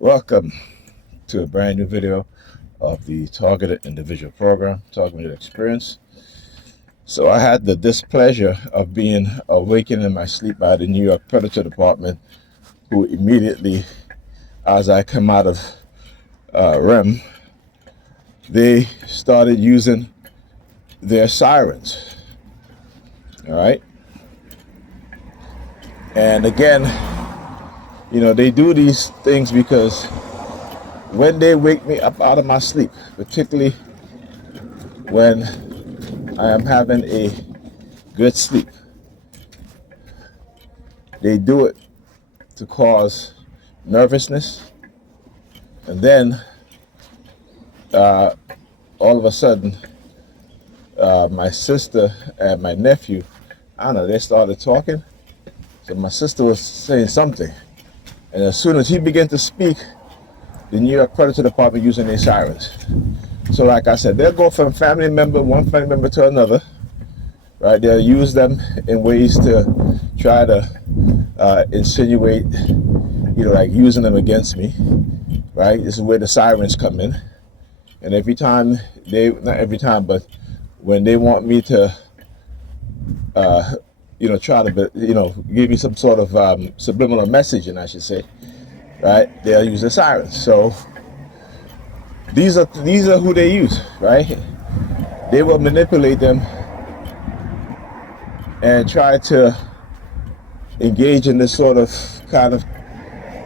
Welcome to a brand new video of the Targeted Individual Program, Targeted Experience. So I had the displeasure of being awakened in my sleep by the New York Predator Department, who immediately, as I come out of REM, they started using their sirens. All right. And again, they do these things because when they wake me up out of my sleep, particularly when I am having a good sleep, they do it to cause nervousness. And then all of a sudden, my sister and my nephew, I don't know, they started talking. So my sister was saying something. And as soon as he began to speak, the New York Predator Department using their sirens. So like I said, they'll go from one family member to another, right? They'll use them in ways to try to insinuate, like using them against me, right? This is where the sirens come in. And every time not every time, but when they want me to, try to, give me some sort of subliminal messaging, I should say, right? They'll use the sirens. So these are who they use, right? They will manipulate them and try to engage in this sort of kind of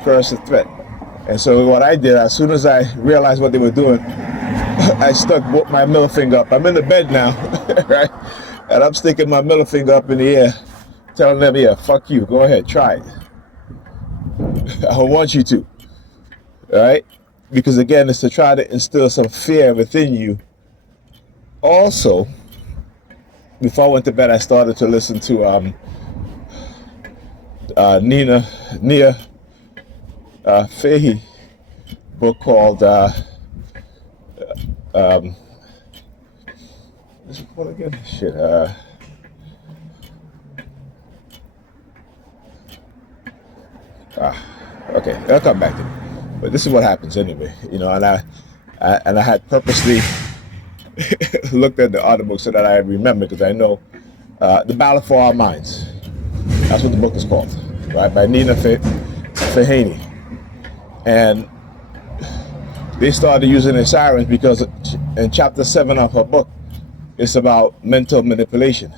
coercive threat. And so what I did, as soon as I realized what they were doing, I stuck my middle finger up. I'm in the bed now, right? And I'm sticking my middle finger up in the air, telling them, yeah, fuck you, go ahead, try it. I want you to, right? Because again, it's to try to instill some fear within you. Also, before I went to bed, I started to listen to Nia Fahey book called what's it called again? Shit. Okay, I'll come back to it. But this is what happens anyway, and I had purposely looked at the article so that I remember, because I know The Battle for Our Minds. That's what the book is called, right? By Nina Fahey. And they started using their sirens because in chapter 7 of her book, it's about mental manipulation.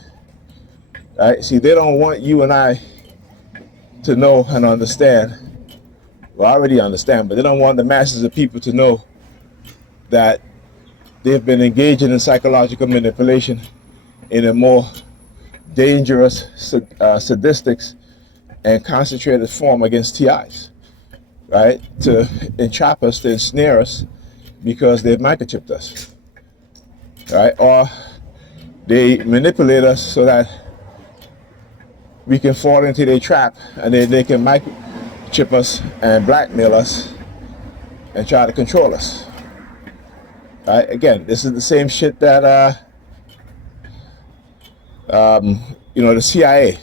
Right? See, they don't want you and I to know and understand. Well, I already understand, but they don't want the masses of people to know that they've been engaging in psychological manipulation in a more dangerous, sadistic, and concentrated form against TIs, right? To entrap us, to ensnare us, because they've microchipped us, right? Or they manipulate us so that we can fall into their trap, and they can microchip us and blackmail us and try to control us. Right? Again, this is the same shit that the CIA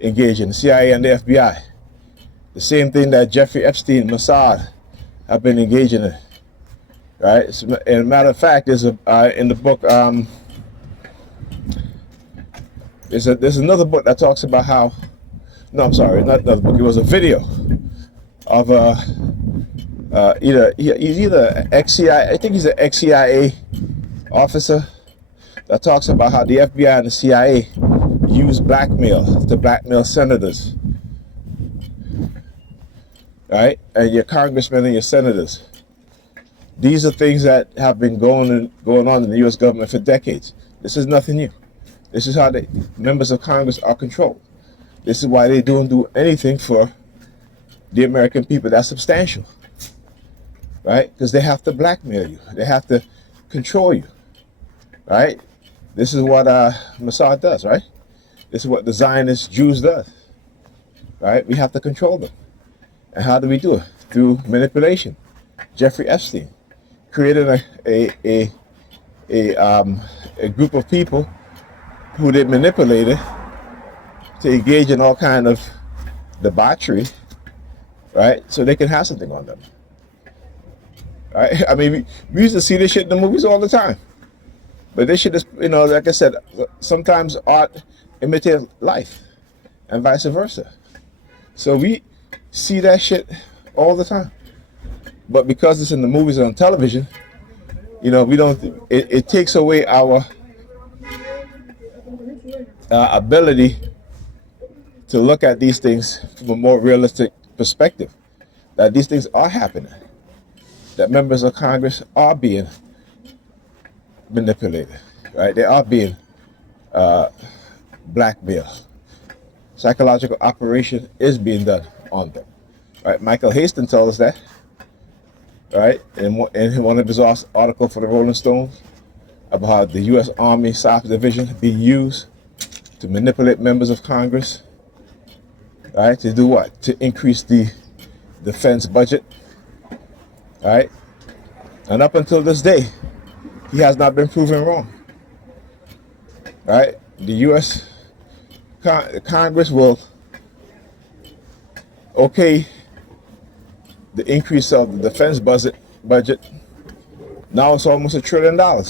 engaged in, the CIA and the FBI. The same thing that Jeffrey Epstein, Mossad, have been engaging in. Right? And a matter of fact, there's in the book, there's another book that talks about how, no, I'm sorry, not another book. It was a video of he's either ex-CIA, I think he's an ex-CIA officer, that talks about how the FBI and the CIA use blackmail to blackmail senators, right? And your congressmen and your senators. These are things that have been going on in the U.S. government for decades. This is nothing new. This is how the members of Congress are controlled. This is why they don't do anything for the American people that's substantial, right? Because they have to blackmail you. They have to control you, right? This is what Mossad does, right? This is what the Zionist Jews does, right? We have to control them. And how do we do it? Through manipulation. Jeffrey Epstein created a group of people who they manipulated to engage in all kind of debauchery right? So they can have something on them, right? I mean, we used to see this shit in the movies all the time. But this shit is, like I said, sometimes art imitates life and vice versa. So we see that shit all the time. But because it's in the movies and on television, we don't, it takes away our ability to look at these things from a more realistic perspective. That these things are happening. That members of Congress are being manipulated, right? They are being blackmailed. Psychological operation is being done on them, right? Michael Hastings told us that, right? In one of his articles for the Rolling Stones about how the U.S. Army South Division being used to manipulate members of Congress, right? To do what? To increase the defense budget, right? And up until this day, he has not been proven wrong, right? The U.S. Congress will okay the increase of the defense budget. Now it's almost $1 trillion. All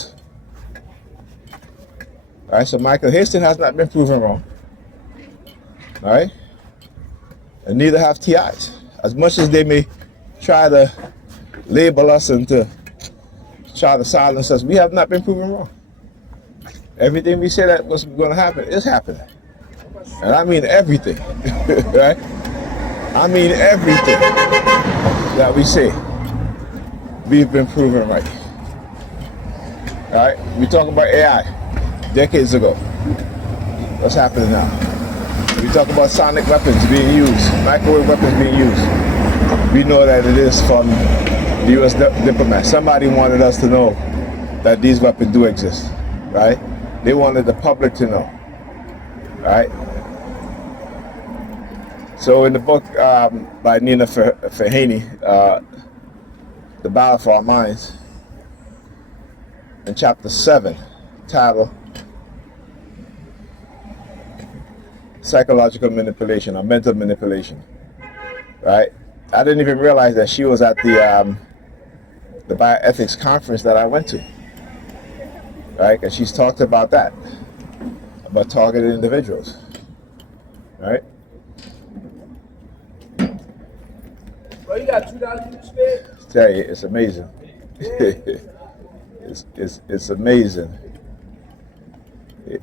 right, so Michael Hastings has not been proven wrong. All right, and neither have TIs. As much as they may try to label us and to try to silence us, we have not been proven wrong. Everything we said that was going to happen is happening. And I mean everything, right? I mean everything that we say, we've been proven right. All right? We talk about AI decades ago. What's happening now? We talk about sonic weapons being used, microwave weapons being used. We know that it is from the U.S. diplomat. Somebody wanted us to know that these weapons do exist, right? They wanted the public to know, right? So in the book by Nina Fahaney, The Battle for Our Minds, in chapter 7, titled Psychological Manipulation or Mental Manipulation, right? I didn't even realize that she was at the bioethics conference that I went to, right? And she's talked about that, about targeted individuals, right? Bro, you got $2 to spare? Tell you, it's amazing. it's amazing.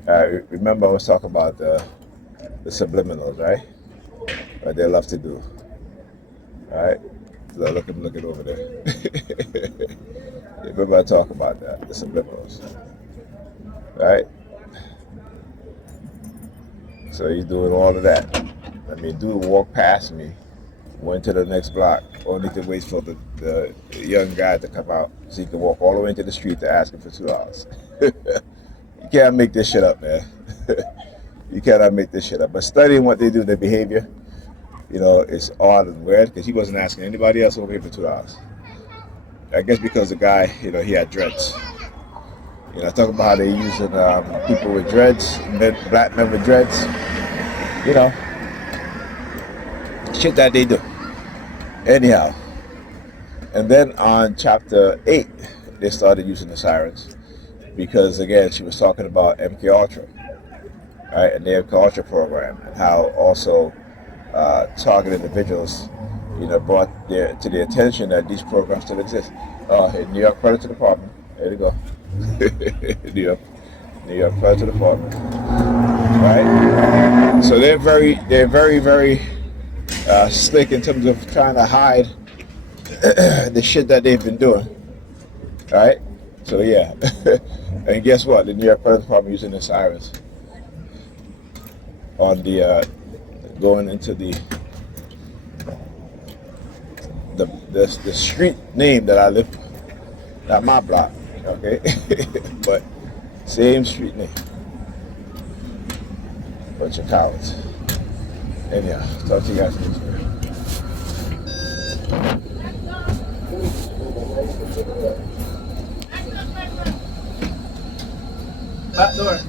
I remember I was talking about the subliminals, right? What they love to do, right? Look it over there. Remember I talk about that, the subliminals, right? So he's doing all of that. I mean, dude walked past me, went to the next block, only to wait for the young guy to come out so he could walk all the way into the street to ask him for $2. You can't make this shit up, man. You cannot make this shit up. But studying what they do, their behavior, it's odd and weird because he wasn't asking anybody else over here for $2. I guess because the guy, he had dreads. Talk about how they're using people with dreads, black men with dreads. Shit that they do. Anyhow, and then on chapter 8, they started using the sirens because, again, she was talking about MK Ultra, right, and the MK Ultra program, and how also targeted individuals, brought to the attention that these programs still exist. In New York Predator Department, there you go. New York Predator Department, right? So they're very, very slick in terms of trying to hide the shit that they've been doing, right? So yeah, and guess what? The New York Predator Department using the sirens on the going into the street name that I live, not my block, okay, but same street name. Bunch of cowards. Anyhow, talk to you guys next week. Back door.